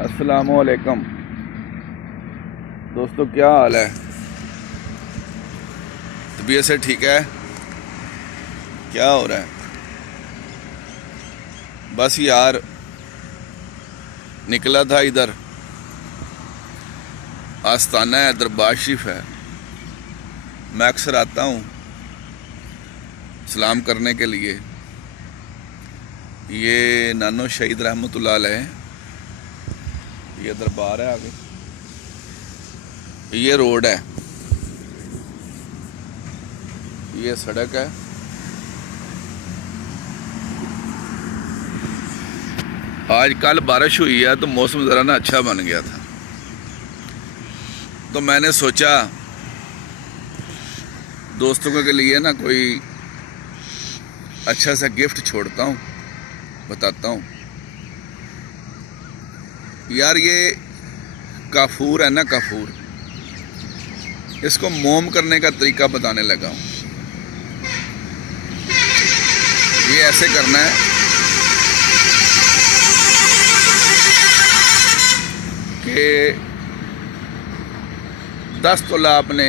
अस्सलामुअलैकुम दोस्तों, क्या हाल है? तबीयत से ठीक है? क्या हो रहा है? बस यार निकला था इधर, आस्ताना है, दरबार शरीफ है। मैं अक्सर आता हूँ सलाम करने के लिए। ये नानो शहीद रहमतुल्लाह अलैह, ये दरबार है। आगे ये रोड है, ये सड़क है। आज कल बारिश हुई है तो मौसम ज़रा ना अच्छा बन गया था, तो मैंने सोचा दोस्तों के लिए ना कोई अच्छा सा गिफ्ट छोड़ता हूँ, बताता हूँ। यार ये काफूर है ना, काफूर, इसको मोम करने का तरीका बताने लगा हूँ। ये ऐसे करना है कि 10 तोला आपने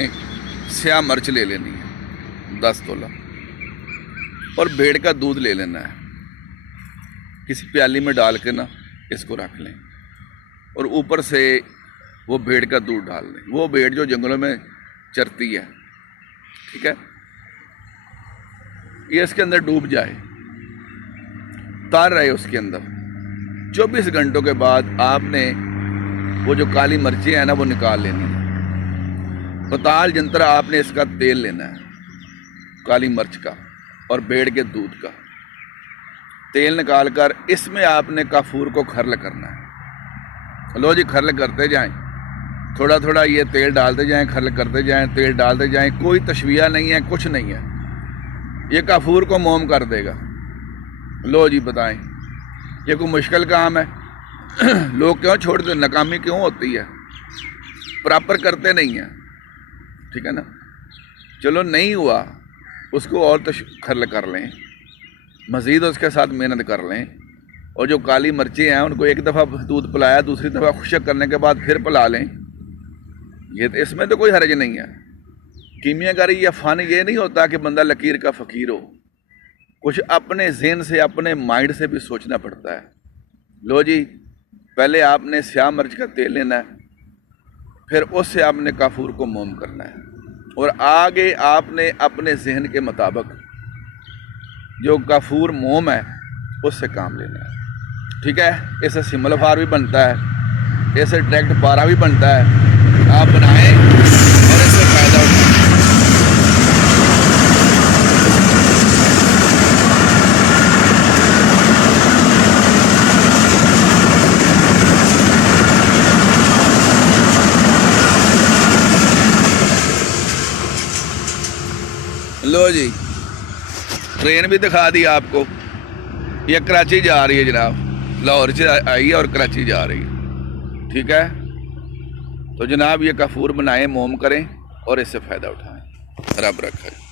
स्याह मिर्च ले लेनी है, 10 तोला, और भेड़ का दूध ले लेना है। किसी प्याली में डाल के ना इसको रख लें, और ऊपर से वो भेड़ का दूध डाल दें। वो भेड़ जो जंगलों में चरती है, ठीक है, ये इसके अंदर डूब जाए, तार रहे उसके अंदर। 24 घंटों के बाद आपने वो जो काली मिर्चें हैं ना वो निकाल लेनी है। पताल जंतर आपने इसका तेल लेना है, काली मिर्च का और भेड़ के दूध का तेल निकाल कर इसमें आपने काफूर को खर्ल करना है। लो जी, खर्ल करते जाएं, थोड़ा थोड़ा ये तेल डालते जाएं, खर्ल करते जाएं, तेल डालते जाएं। कोई तशविया नहीं है, कुछ नहीं है, ये काफूर को मोम कर देगा। लो जी बताएं, ये कोई मुश्किल काम है? लोग क्यों छोड़ते, नाकामी क्यों होती है? प्रॉपर करते नहीं हैं, ठीक है ना। चलो नहीं हुआ, उसको और तो खर्ल कर लें, मज़ीद उसके साथ मेहनत कर लें। और जो काली मिर्चें हैं उनको एक दफ़ा दूध पिलाया, दूसरी दफ़ा खुशक करने के बाद फिर पिला लें। ये इसमें तो कोई हर्ज नहीं है। कीमियाकारी या फ़न ये नहीं होता कि बंदा लकीर का फ़कीर हो। कुछ अपने ज़हन से, अपने माइंड से भी सोचना पड़ता है। लो जी, पहले आपने स्याह मिर्च का तेल लेना है, फिर उससे आपने काफूर को मोम करना है, और आगे आपने अपने जहन के मुताबिक जो काफूर मोम है उससे काम लेना है, ठीक है। इससे सिमलफार भी बनता है, इससे डायरेक्ट पारा भी बनता है। आप बनाएं और इससे फ़ायदा उठाएं। लो जी, ट्रेन भी दिखा दी आपको। ये कराची जा रही है जनाब, लाहौर से आई है और कराची जा रही है, ठीक है। तो जनाब ये काफूर बनाएं, मोम करें और इससे फ़ायदा उठाएं। रब रखा है।